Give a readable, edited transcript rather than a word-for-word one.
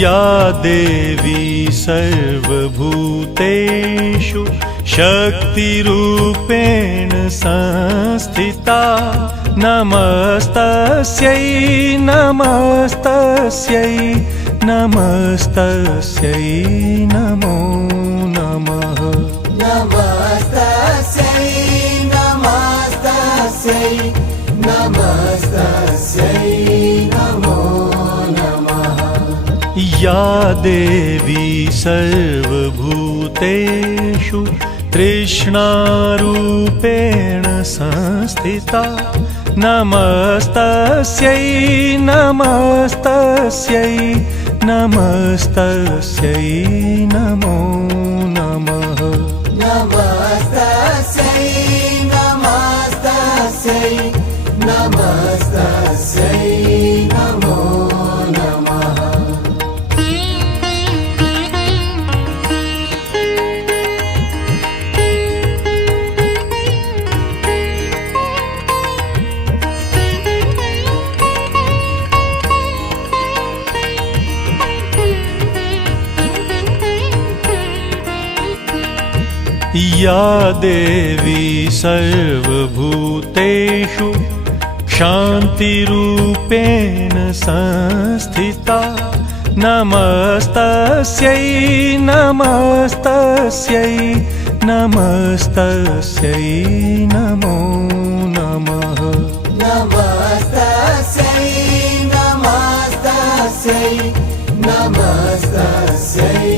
या देवी सर्वभूतेषु शक्तिरूपेण संस्थिता नमस्तस्यै नमस्तस्यै नमस्तस्यै नमो नमः। नमस्तस्यै नमस्तस्यै नमस्तस्यै नमो नमः। या देवी सर्वभूतेषु तृष्णारूपेण संस्थिता नमस्तस्यै नमस्तस्यै नमस्तस्यै नमो नमः। नमस्तस्यै नमस्तस्यै नमस्तस्यै नमो नमः। या देवी सर्वभूतेषु शान्तिरूपेण संस्थिता नमस्तस्यै नमस्तस्यै नमस्तस्यै नमो नमः। नमस्तस्यै नमस्तस्यै नमस्तस्यै